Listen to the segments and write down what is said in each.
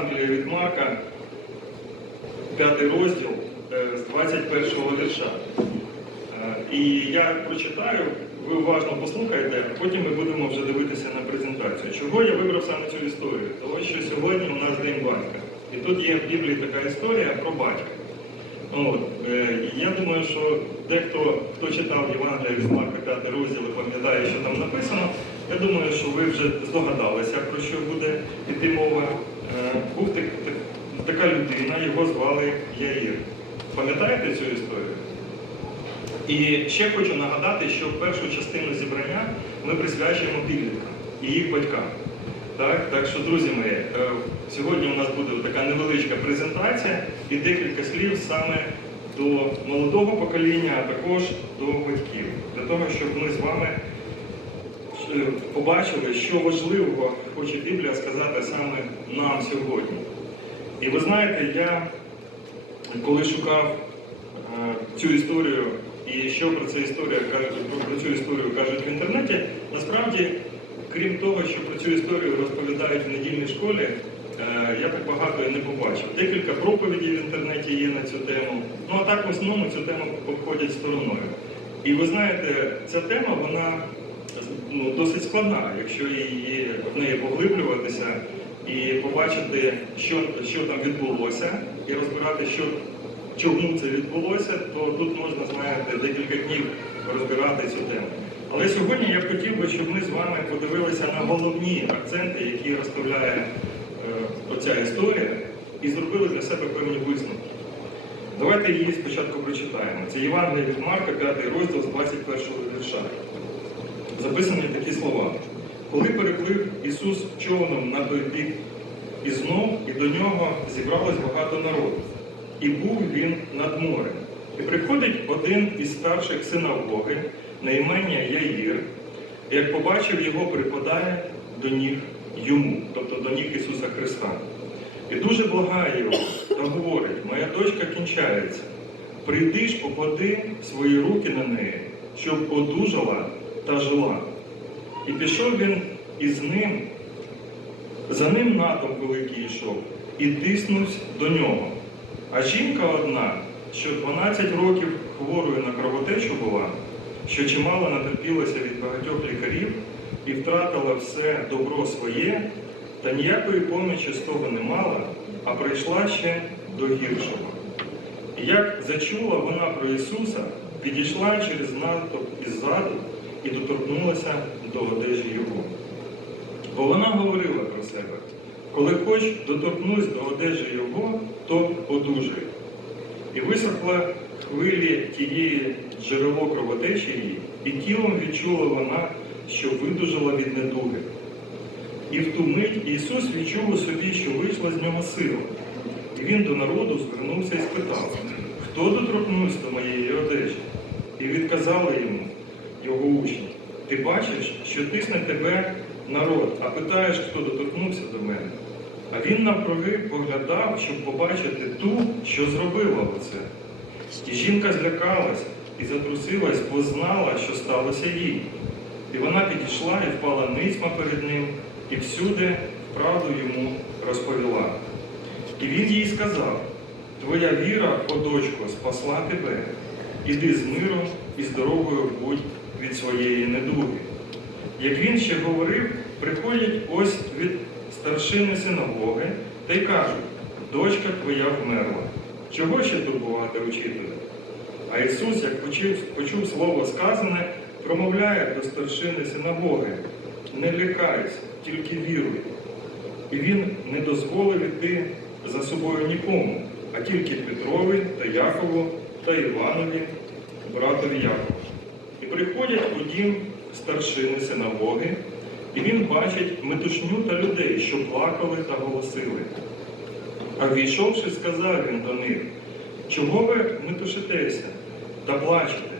Євангелія від Марка, п'ятий розділ е, з 21 вірша. Е, І я прочитаю, ви уважно послухайте, а потім ми будемо вже дивитися на презентацію. Чого я вибрав саме цю історію? Тому що сьогодні у нас День батька. І тут є в Біблії така історія про батька. От, е, я думаю, що дехто, хто читав Євангелія від Марка 5 розділ і пам'ятає, що там написано, я думаю, що ви вже здогадалися, про що буде йти мова. Е, Був так, так, така людина, його звали Яїр. Пам'ятаєте цю історію? І ще хочу нагадати, що першу частину зібрання ми присвячуємо підліткам і їх батькам. Так, так що, друзі мої, е, сьогодні у нас буде така невеличка презентація і декілька слів саме до молодого покоління, а також до батьків, для того, щоб ми з вами побачили, що важливого хоче Біблія сказати саме нам сьогодні. І ви знаєте, я коли шукав е, цю історію і що про цю історію про цю історію кажуть в інтернеті, насправді, крім того, що про цю історію розповідають в недільній школі, е, я так багато і не побачив. Декілька проповідей в інтернеті є на цю тему. Ну а так в основному цю тему обходять стороною. І ви знаєте, ця тема вона ну, досить складна, якщо її в неї поглиблюватися і побачити, що, що там відбулося, і розбирати, що, чому це відбулося, то тут можна, знаєте, декілька днів розбирати цю тему. Але сьогодні я б хотів би, щоб ми з вами подивилися на головні акценти, які розставляє е, оця історія, і зробили для себе певні висновки. Давайте її спочатку прочитаємо. Це Євангелія від Марка, 5 розділ з 21 вірша. Записані такі слова. Коли переплив Ісус човном на той бік і знов, і до нього зібралось багато народу. І був він над морем. І приходить один із старших синагоги на імення Яїр, як побачив його, припадає до ніг йому, тобто до ніг Ісуса Христа. І дуже благає його та говорить, моя дочка кінчається. Прийди ж, поклади свої руки на неї, щоб одужала та жила. І пішов він із ним, за ним натовп великий йшов, і тиснувся до нього. А жінка одна, що 12 років хворою на кровотечу була, що чимало натерпілася від багатьох лікарів і втратила все добро своє, та ніякої помічі з того не мала, а прийшла ще до гіршого. І як зачула вона про Ісуса, підійшла через натовп іззаду і доторкнулася до одежі Його. Бо вона говорила про себе, коли хоч доторкнусь до одежі Його, то одужаю. І висохла хвилі тієї джерело кровотечі її, і тілом відчула вона, що видужала від недуги. І в ту мить Ісус відчув у собі, що вийшла з нього сила. І він до народу звернувся і спитав, хто доторкнувся до моєї одежі? І відказали йому його учні. Ти бачиш, що тисне тебе народ, а питаєш, хто доторкнувся до мене. А він навкруги поглядав, щоб побачити ту, що зробила оце. І жінка злякалась і затрусилась, бо знала, що сталося їй. І вона підійшла і впала ницьма перед ним, і всюди правду йому розповіла. І він їй сказав: Твоя віра, о дочко, спасла тебе. Іди з миром і здоровою будь від своєї недуги. Як він ще говорив, приходять ось від старшини синагоги та й кажуть, дочка твоя вмерла. Чого ще турбувати учителя? А Ісус, як почув, почув слово сказане, промовляє до старшини синагоги, не лякайся, тільки віруй. І він не дозволив іти за собою нікому, а тільки Петрові та Якову та Іванові, братові Якову. Приходять у дім старшини синагоги, і він бачить метушню та людей, що плакали та голосили. А війшовши, сказав він до них, чого ви метушитеся та плачете?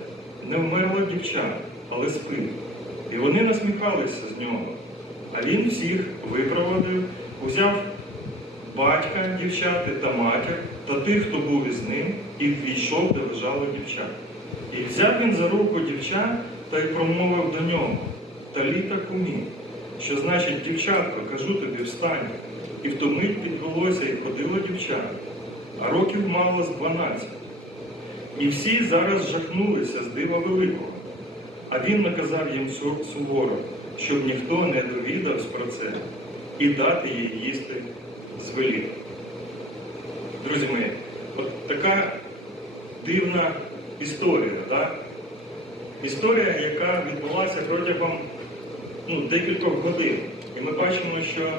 Не вмерло дівча, але спить. І вони насміхалися з нього. А він всіх випроводив, узяв батька дівчати та матір та тих, хто був із ним, і ввійшов, де лежало дівча. І взяв він за руку дівча та й промовив до нього Таліта кумі, що значить, дівчатко, кажу тобі, встань. і в ту підвелося і ходило дівча, а років мало з 12. І всі зараз жахнулися з дива великого. А він наказав їм су- суворо, щоб ніхто не довідався про це і дати їй їсти звелів. Друзі мої, от така дивна історія, да? історія, яка відбулася протягом ну, декількох годин. І ми бачимо, що,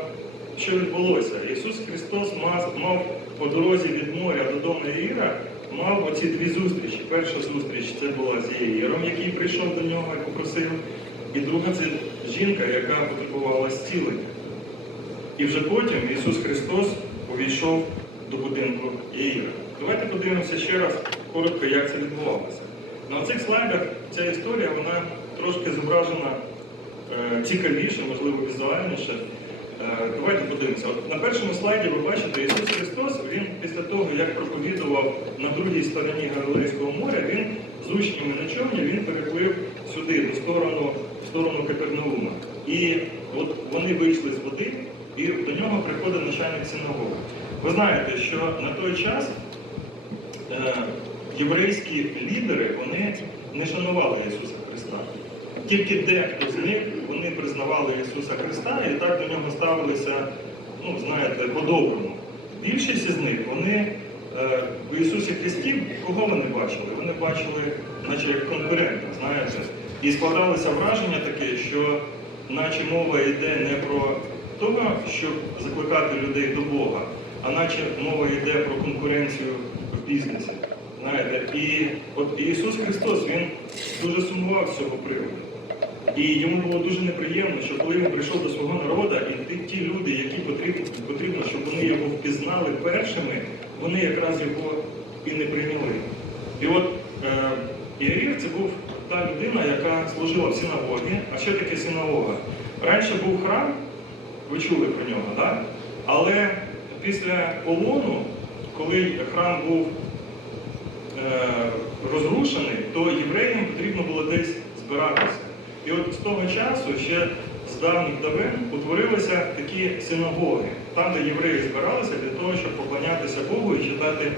що відбулося. Ісус Христос мав, мав по дорозі від моря до дому Іра, мав оці дві зустрічі. Перша зустріч це була з Єїром, який прийшов до нього і попросив. І друга це жінка, яка потребувала зцілення. І вже потім Ісус Христос увійшов до будинку Єїра. Давайте подивимося ще раз коротко, як це відбувалося. На цих слайдах ця історія вона трошки зображена е, цікавіше, можливо, візуальніше. Е, Давайте подивимося. От на першому слайді ви бачите, Ісус Христос, він після того, як проповідував на другій стороні Галилейського моря, він з учнями на човні він переплив сюди, до сторону, в сторону Капернаума. І от вони вийшли з води, і до нього приходить начальник синагоги. Ви знаєте, що на той час е, єврейські лідери вони не шанували Ісуса Христа. Тільки дехто з них вони признавали Ісуса Христа і так до нього ставилися, ну, знаєте, по-доброму. Більшість із них вони е, в Ісусі Христі кого вони бачили? Вони бачили, наче як конкурента, знаєте. І складалося враження таке, що наче мова йде не про того, щоб закликати людей до Бога, а наче мова йде про конкуренцію в бізнесі. Знаєте, і от Ісус Христос Він дуже сумував з цього приводу. І йому було дуже неприємно, що коли він прийшов до свого народу, і ті, люди, які потрібно, потрібно, щоб вони його впізнали першими, вони якраз його і не прийняли. І от е, Іарір це був та людина, яка служила в синагогі. А що таке синагога? Раніше був храм, ви чули про нього, так? Але після полону, коли храм був розрушений, то євреям потрібно було десь збиратися. І от з того часу, ще з давніх давен, утворилися такі синагоги, там, де євреї збиралися для того, щоб поклонятися Богу і читати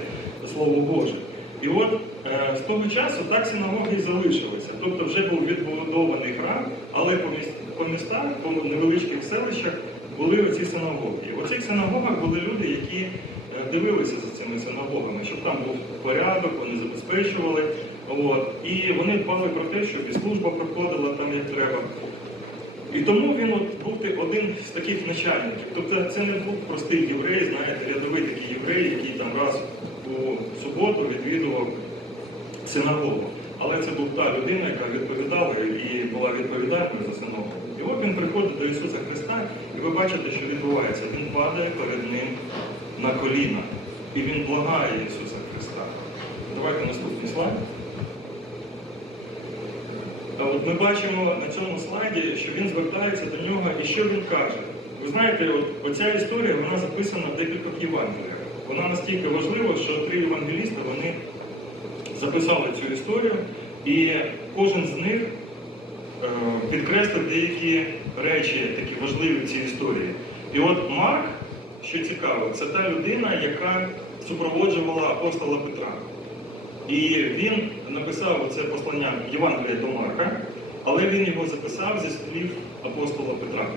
Слово Боже. І от е, з того часу так синагоги і залишилися. Тобто вже був відбудований храм, але по, міс- по містах, по невеличких селищах були оці синагоги. І в оцих синагогах були люди, які е, дивилися за цими синагогами, щоб там був порядок, вони забезпечували. От. І вони дбали про те, щоб і служба проходила там як треба. І тому він от був один з таких начальників. Тобто це не був простий єврей, знаєте, рядовий такий єврей, який там раз у суботу відвідував синагогу. Але це був та людина, яка відповідала і була відповідальною за синагогу. І от він приходить до Ісуса Христа, і ви бачите, що відбувається. Він падає перед ним на коліна. І він благає Ісуса Христа. Давайте наступний слайд. А От ми бачимо на цьому слайді, що він звертається до нього і що він каже. Ви знаєте, от, оця історія вона записана в декількох Євангеліях. Вона настільки важлива, що три євангеліста вони записали цю історію, і кожен з них е, підкреслив деякі речі, такі важливі в цій історії. І от Марк, що цікаво, це та людина, яка супроводжувала апостола Петра. І він написав це послання Євангелія до Марка, але він його записав зі слів апостола Петра.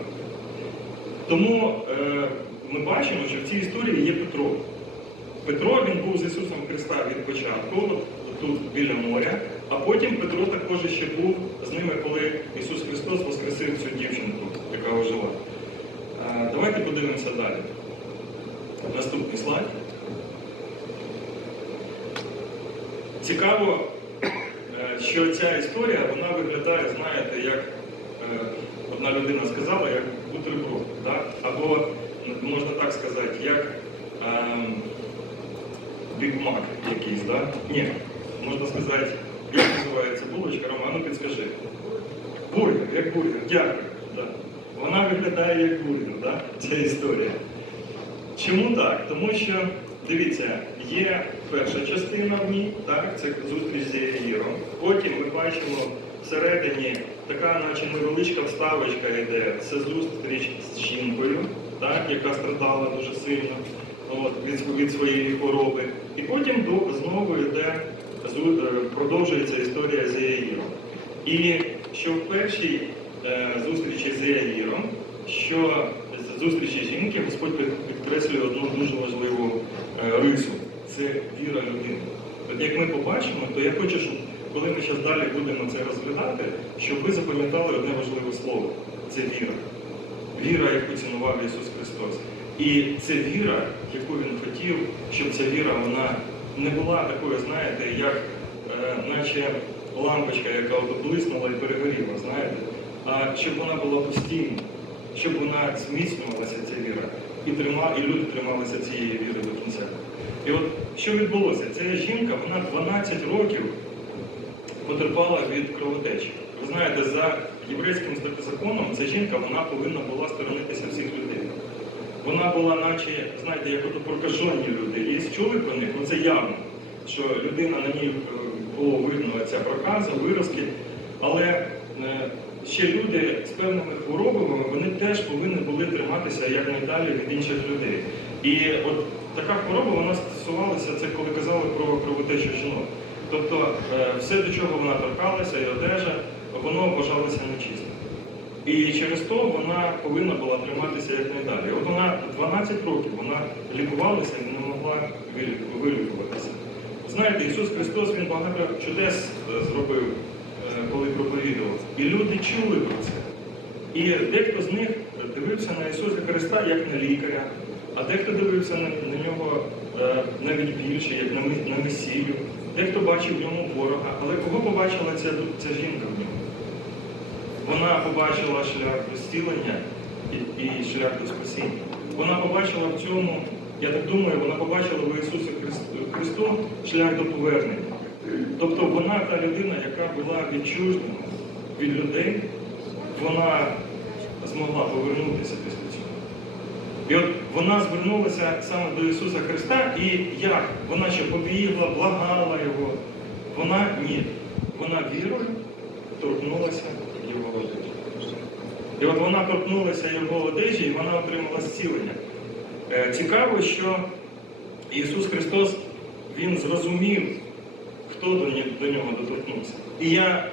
Тому е, ми бачимо, що в цій історії є Петро. Петро він був з Ісусом Христа від початку, тут біля моря, а потім Петро також ще був з ними, коли Ісус Христос воскресив цю дівчинку, яка ожила. Е, давайте подивимося далі. Наступний слайд. Цікаво, е, що ця історія вона виглядає, знаєте, як е, одна людина сказала, як бутерброд. Да? Або можна так сказати, як ем, бігмак якийсь, да? Ні, можна сказати, як називається булочка, Роман, ну підскажи. Бургер, як бургер, дякую. Да. Вона виглядає як бургер, да? ця історія. Чому так? Тому що, дивіться, є перша частина в ній, так, це зустріч з Єгіром. Потім ми бачимо всередині така, наче невеличка вставочка йде, це зустріч з жінкою. так, яка страдала дуже сильно от, від, від своєї хвороби. І потім до, знову йде, е, продовжується історія з Яїром. І що в першій е, зустрічі з Яїром, що зустрічі жінки Господь підкреслює одну дуже важливу е, рису це віра людини. От як ми побачимо, то я хочу, щоб коли ми зараз далі будемо це розглядати, щоб ви запам'ятали одне важливе слово це віра. Віра, яку цінував Ісус Христос. І це віра, яку Він хотів, щоб ця віра вона не була такою, знаєте, як е, наче лампочка, яка блиснула і перегоріла, знаєте, а щоб вона була постійна, щоб вона зміцнювалася, ця віра, і, трима, і люди трималися цієї віри до кінця. І от що відбулося? Ця жінка, вона 12 років потерпала від кровотечі. Ви знаєте, за єврейським законом ця жінка вона повинна була сторонитися всіх людей. Вона була, наче, знаєте, як ото прокажені люди. І чули про них, ну це явно, що людина на ній е, було видно ця проказа, виразки. Але е, ще люди з певними хворобами, вони теж повинні були триматися якнайдалі від інших людей. І от така хвороба вона стосувалася, це коли казали про кровотечу жінок. Тобто е, все, до чого вона торкалася, і одежа, воно вважалося нечистим. І через то вона повинна була триматися якнайдалі. От вона 12 років вона лікувалася і не могла вилікуватися. Знаєте, Ісус Христос Він багато чудес е, зробив, е, коли проповідував. І люди чули про це. І дехто з них дивився на Ісуса Христа як на лікаря, а дехто дивився на, нього навіть більше, як на, Месію. Дехто бачив в ньому ворога. Але кого побачила ця, ця жінка в ньому? Вона побачила шлях до і, і шлях до спасіння. Вона побачила в цьому, я так думаю, вона побачила в Ісусі Христу, шлях до повернення. Тобто вона та людина, яка була відчужена від людей, вона змогла повернутися. І от вона звернулася саме до Ісуса Христа, і як? Вона ще побігла, благала Його. Вона ні. Вона вірою торкнулася Його одежі. І от вона торкнулася Його одежі, і вона отримала зцілення. Е, Цікаво, що Ісус Христос, Він зрозумів, хто до нього, до нього доторкнувся. І я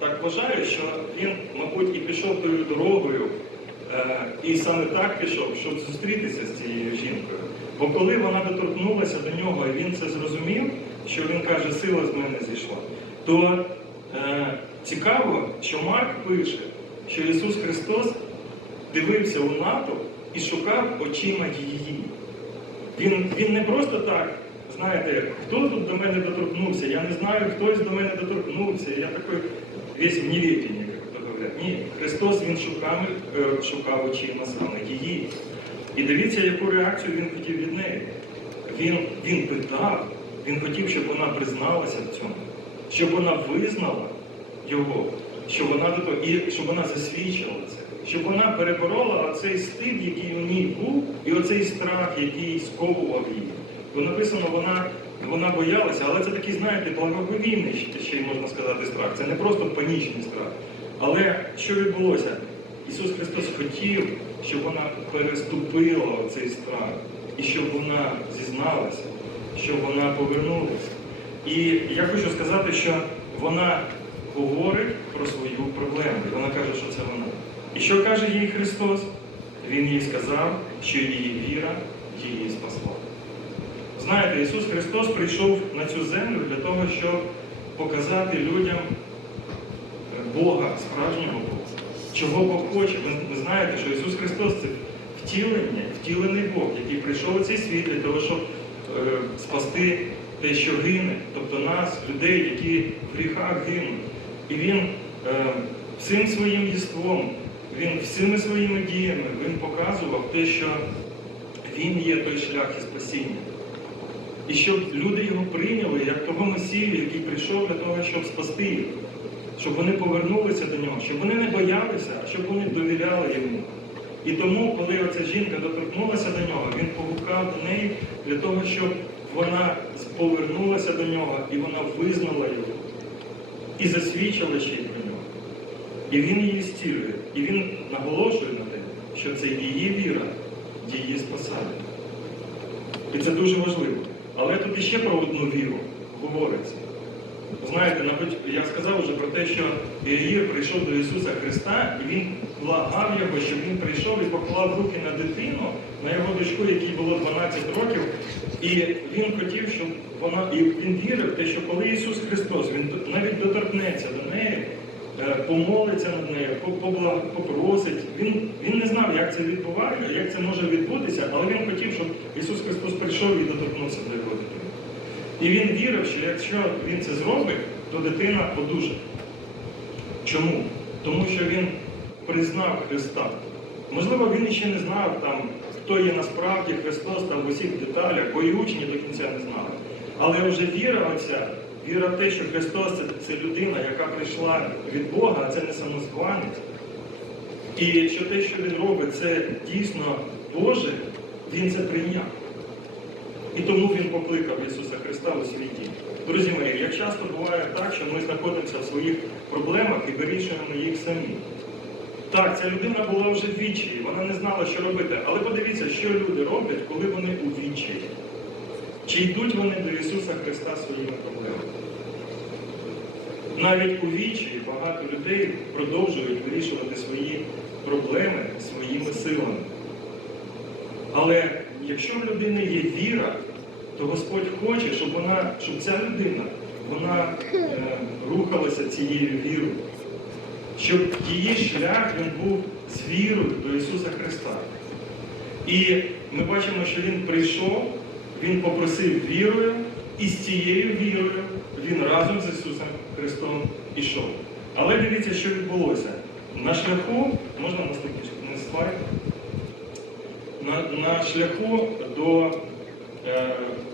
так вважаю, що він, мабуть, і пішов тою дорогою, і саме так пішов, щоб зустрітися з цією жінкою. Бо коли вона доторкнулася до нього, і він це зрозумів, що він каже, сила з мене зійшла, то е, цікаво, що Марк пише, що Ісус Христос дивився у натовп і шукав очима її. Він, він не просто так, знаєте, хто тут до мене доторкнувся, я не знаю, хтось до мене доторкнувся, я такий весь в невіденні, Ні, Христос Він шукав, е, шукав очима саме її. І дивіться, яку реакцію він хотів від неї. Він, він питав, він хотів, щоб вона призналася в цьому, щоб вона визнала його, щоб вона і щоб вона засвідчила це, щоб вона переборола цей стид, який у ній був, і оцей страх, який сковував її. Бо написано, вона, вона боялася, але це такий, знаєте, благоговійний, ще й можна сказати, страх. Це не просто панічний страх. Але що відбулося? Ісус Христос хотів, щоб вона переступила цей страх, і щоб вона зізналася, щоб вона повернулася. І я хочу сказати, що вона говорить про свою проблему. І вона каже, що це вона. І що каже їй Христос? Він їй сказав, що її віра її спасла. Знаєте, Ісус Христос прийшов на цю землю для того, щоб показати людям Бога, справжнього Бога. Чого Бог хоче. Ви, ви знаєте, що Ісус Христос це втілення, втілений Бог, який прийшов у цей світ для того, щоб е, спасти те, що гине, тобто нас, людей, які в гріхах гинуть. І Він е, всім своїм єством, Він всіми своїми діями Він показував те, що Він є той шлях і спасіння. І щоб люди його прийняли як того Месію, який прийшов для того, щоб спасти їх, щоб вони повернулися до нього, щоб вони не боялися, а щоб вони довіряли йому. І тому, коли оця жінка доторкнулася до нього, він погукав до неї для того, щоб вона повернулася до нього і вона визнала його і засвідчила ще й про нього. І він її зцілює. І він наголошує на те, що це її віра дії спасання. І це дуже важливо. Але тут іще про одну віру говориться. Знаєте, я сказав вже про те, що Іаїр прийшов до Ісуса Христа, і він благав його, щоб він прийшов і поклав руки на дитину, на його дочку, якій було 12 років. І він хотів, щоб вона, і він вірив те, що коли Ісус Христос, він навіть доторкнеться до неї, е, помолиться над нею, попросить. Він, він не знав, як це відбувається, як це може відбутися, але він хотів, щоб Ісус Христос прийшов і доторкнувся до його дитини. І він вірив, що якщо він це зробить, то дитина одужає. Чому? Тому що він признав Христа. Можливо, він ще не знав, там, хто є насправді Христос там, в усіх деталях, бо і учні до кінця не знали. Але вже віра оця, віра в те, що Христос це, це людина, яка прийшла від Бога, а це не самозванець. І що те, що він робить, це дійсно Боже, він це прийняв. І тому він покликав Ісуса Христа у свій дім. Друзі мої, як часто буває так, що ми знаходимося в своїх проблемах і вирішуємо їх самі. Так, ця людина була вже в відчаї, вона не знала, що робити. Але подивіться, що люди роблять, коли вони у відчаї. Чи йдуть вони до Ісуса Христа своїми проблемами? Навіть у відчаї багато людей продовжують вирішувати свої проблеми своїми силами. Але якщо в людини є віра, то Господь хоче, щоб вона, щоб ця людина вона е, рухалася цією вірою, щоб її шлях він був з вірою до Ісуса Христа. І ми бачимо, що він прийшов, він попросив вірою, і з цією вірою він разом з Ісусом Христом ішов. Але дивіться, що відбулося. На шляху, можна наступний слайд? На, на шляху до е,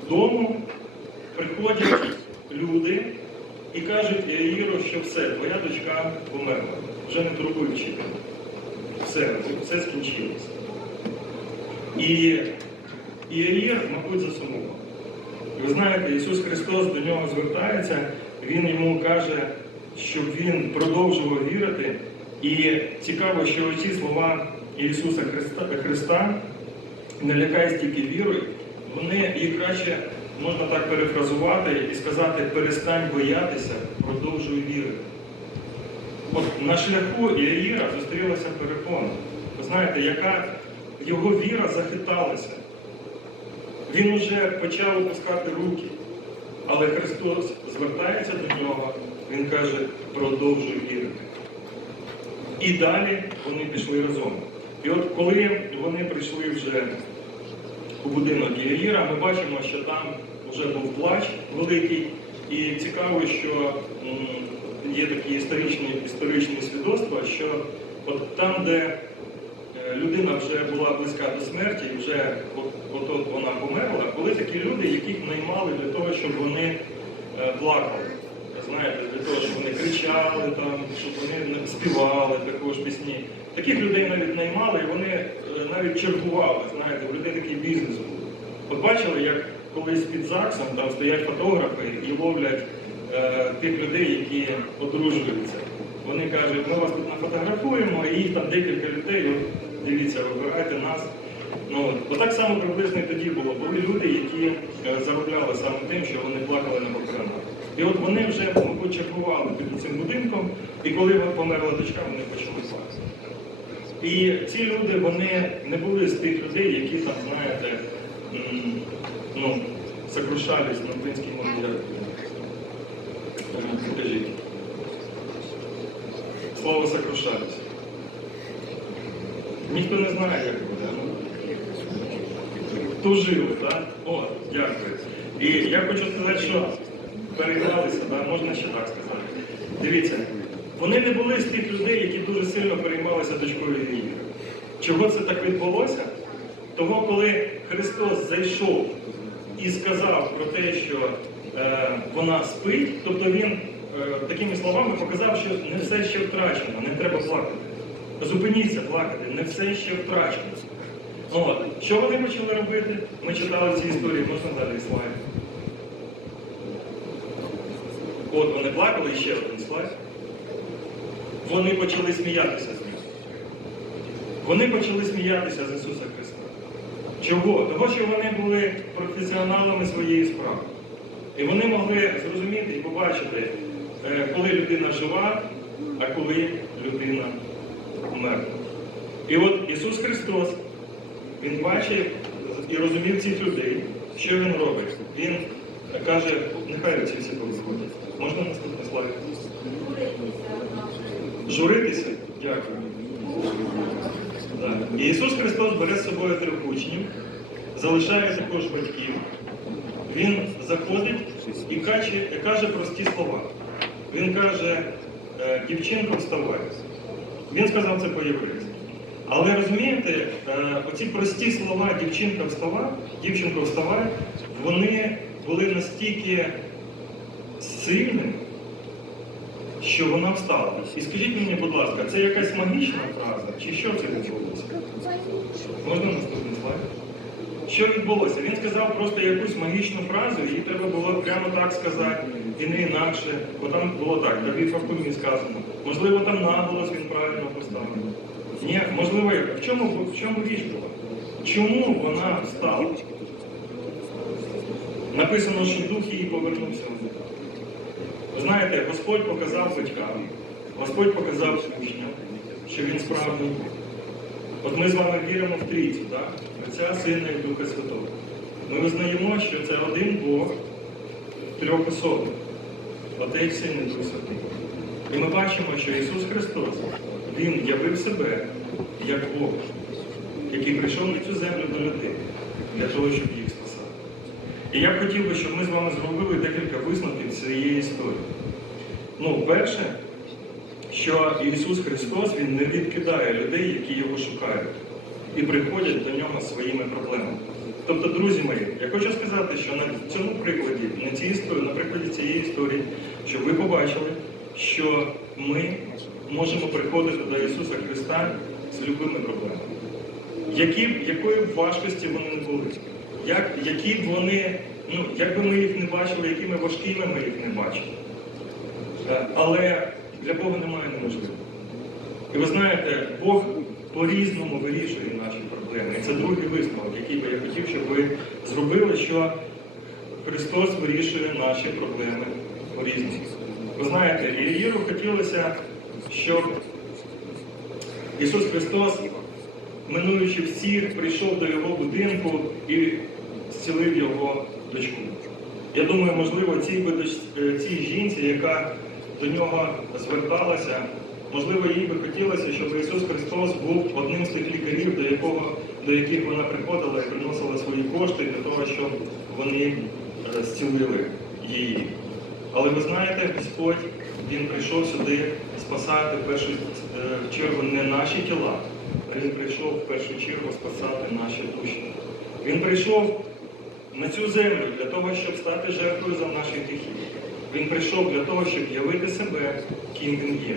дому приходять люди і кажуть Яїру, що все, твоя дочка померла. Вже не турбуй вчителя. Все, все скінчилося. І Іаїр, мабуть, засумував. Ви знаєте, Ісус Христос до нього звертається, Він йому каже, щоб він продовжував вірити. І цікаво, що ці слова Ісуса Христа, Христа не лякайся тільки вірою, вони їх краще можна так перефразувати і сказати, перестань боятися, продовжуй вірити. От на шляху Іаїра зустрілася перепона. Ви знаєте, яка його віра захиталася. Він уже почав опускати руки, але Христос звертається до нього, Він каже, продовжуй вірити. І далі вони пішли разом. І от коли вони прийшли вже у будинок Іаїра, ми бачимо, що там вже був плач великий. І цікаво, що є такі історичні, історичні свідоцтва, що от там, де е, людина вже була близька до смерті, вже от, от, от вона померла, були такі люди, яких наймали для того, щоб вони е, плакали. Знаєте, для того, щоб вони кричали, там, щоб вони співали також пісні. Таких людей навіть наймали, і вони е, навіть чергували. Знаєте, у людей такий бізнес був. От бачили, як колись під ЗАГСом там стоять фотографи і ловлять е, тих людей, які одружуються. Вони кажуть, ми вас тут нафотографуємо, і їх там декілька людей, от, дивіться, вибирайте нас. Ну, от. Само приблизно і тоді було. Були люди, які е, заробляли саме тим, що вони плакали на похоронах. І от вони вже, мабуть, під цим будинком, і коли померла дочка, вони почали плакати. І ці люди, вони не були з тих людей, які там, знаєте, ну, сокрушались на українській мові. Покажіть. Слово сокрушались. Ніхто не знає, як буде. ну. Тужили, так? О, дякую. І я хочу сказати, що перегралися, да? можна ще так сказати. Дивіться, вони не були з тих людей, які дуже сильно переймалися дочкою війни. Чого це так відбулося? Того, коли Христос зайшов і сказав про те, що е, вона спить, тобто Він е, такими словами показав, що не все ще втрачено, не треба плакати. Зупиніться плакати, не все ще втрачено. От. Що вони почали робити? Ми читали ці історії, можна далі слайд. От вони плакали, ще один слайд. Вони почали сміятися з ним. Вони почали сміятися з Ісуса Христа. Чого? Того, що вони були професіоналами своєї справи. І вони могли зрозуміти і побачити, е, коли людина жива, а коли людина мертва. І от Ісус Христос, Він бачив і розумів цих людей, що Він робить. Він каже, нехай ці всі повиходять. Можна наступний слайд? Журитися? Дякую. Так. Ісус Христос бере з собою трьох учнів, залишає також батьків. Він заходить і каже, каже прості слова. Він каже, е, дівчинко, вставай. Він сказав це по-єврейськи. Але розумієте, е, оці прості слова дівчинка вставай, дівчинко вставай, вони були настільки сильними, що вона встала. І скажіть мені, будь ласка, це якась магічна фраза, чи що це відбулося? Можна наступний слайд? Що відбулося? Він сказав просто якусь магічну фразу, їй треба було прямо так сказати, і не інакше. Бо там було так, Давід Фавкумі сказано. Можливо, там наголос він правильно поставив. Ні, можливо. В чому, в чому річ була? Чому вона встала? Написано, що дух її повернувся. Ви знаєте, Господь показав батькам, Господь показав учням, що він справді Бог. От ми з вами віримо в трійцю, так? Отця, Сина і Духа Святого. Ми визнаємо, що це один Бог в трьох особах. Отець, Син і Дух Святий. І ми бачимо, що Ісус Христос, Він явив себе як Бог, який прийшов на цю землю до людей для того, щоб. І я хотів би, щоб ми з вами зробили декілька висновків цієї історії. Ну, перше, що Ісус Христос Він не відкидає людей, які його шукають, і приходять до нього своїми проблемами. Тобто, друзі мої, я хочу сказати, що на цьому прикладі, на цій історії, на прикладі цієї історії, щоб ви побачили, що ми можемо приходити до Ісуса Христа з любими проблемами. Які, якої важкості вони не були, як, які б вони, ну, як би ми їх не бачили, якими важкими ми їх не бачили. Е, Але для Бога немає неможливого. І ви знаєте, Бог по-різному вирішує наші проблеми. І це другий висновок, який би я хотів, щоб ви зробили, що Христос вирішує наші проблеми по-різному. Ви знаєте, Ірію хотілося, щоб Ісус Христос, минуючи всіх, прийшов до його будинку і зцілив його дочку. Я думаю, можливо, цій, е, цій жінці, яка до нього зверталася, можливо, їй би хотілося, щоб Ісус Христос був одним з тих лікарів, до, якого, до яких вона приходила і приносила свої кошти для того, щоб вони е, зцілили її. Але ви знаєте, Господь Він прийшов сюди спасати в першу е, чергу не наші тіла, а Він прийшов в першу чергу спасати наші душі. Він прийшов на цю землю для того, щоб стати жертвою за наші гріхи. Він прийшов для того, щоб явити себе, ким він є.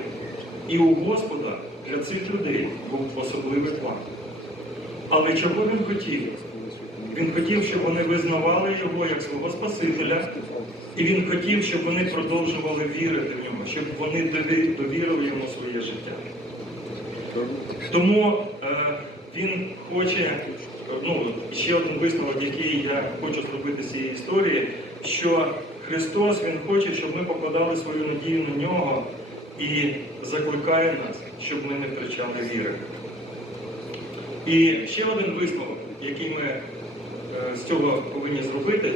І у Господа для цих людей був особливий план. Але чого він хотів? Він хотів, щоб вони визнавали його як свого Спасителя, і він хотів, щоб вони продовжували вірити в нього, щоб вони довірили йому своє життя. Тому е, він хоче, ну, ще один висновок, який я хочу зробити з цієї історії, що Христос Він хоче, щоб ми покладали свою надію на нього і закликає нас, щоб ми не втрачали віри. І ще один висновок, який ми е, з цього повинні зробити,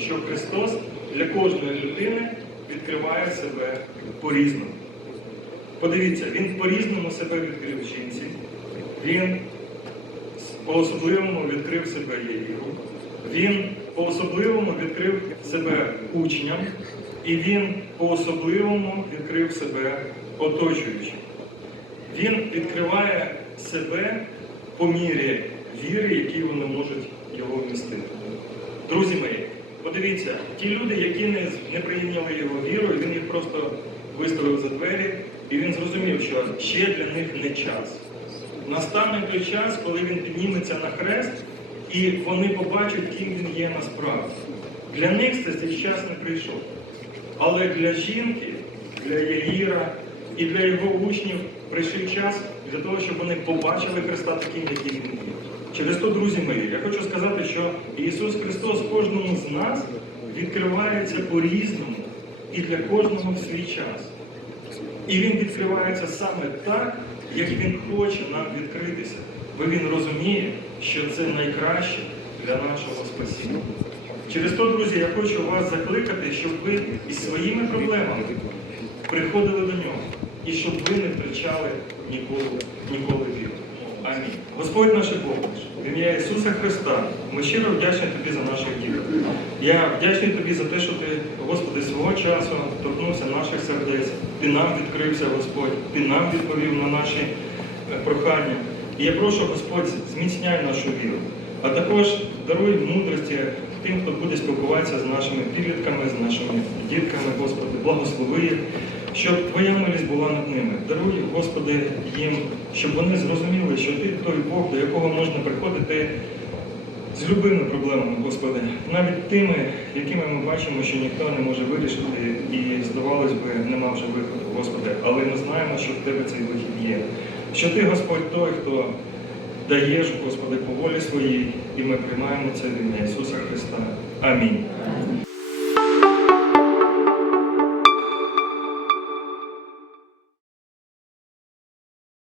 що Христос для кожної людини відкриває себе по-різному. Подивіться, він по-різному себе відкрив жінці, він по-особливому відкрив себе Євіру, він по-особливому відкрив себе учням, і він по-особливому відкрив себе оточуючим. Він відкриває себе по мірі віри, які вони можуть його вмістити. Друзі мої, подивіться, ті люди, які не, не прийняли його віру, він їх просто виставив за двері, і він зрозумів, що ще для них не час. Настане той час, коли він підніметься на хрест, і вони побачать, ким він є насправді. Для них це цей час не прийшов. Але для жінки, для Єгіра і для його учнів прийшов час для того, щоб вони побачили Христа таким, яким він є. Через то, друзі мої, я хочу сказати, що Ісус Христос кожному з нас відкривається по-різному і для кожного в свій час. І Він відкривається саме так, як Він хоче нам відкритися, бо Він розуміє, що це найкраще для нашого спасіння. Через то, друзі, я хочу вас закликати, щоб ви із своїми проблемами приходили до нього і щоб ви не втрачали ніколи, ніколи віру. Амінь. Господь наш Бог, в ім'я Ісуса Христа, ми щиро вдячні Тобі за наших діток. Я вдячний Тобі за те, що Ти, Господи, свого часу торкнувся наших сердець. Ти нам відкрився, Господь, Ти нам відповів на наші е, прохання. І я прошу, Господь, зміцняй нашу віру, а також даруй мудрості тим, хто буде спілкуватися з нашими підлітками, з нашими дітками, Господи, благослови їх, щоб Твоя милість була над ними. Даруй, Господи, їм, щоб вони зрозуміли, що Ти той Бог, до якого можна приходити з любими проблемами, Господи, навіть тими, якими ми бачимо, що ніхто не може вирішити, і здавалось би, нема вже виходу, Господи. Але ми знаємо, що в Тебе цей вихід є. Що Ти, Господь, той, хто даєш, Господи, по волі своїй, і ми приймаємо це в ім'я Ісуса Христа. Амінь.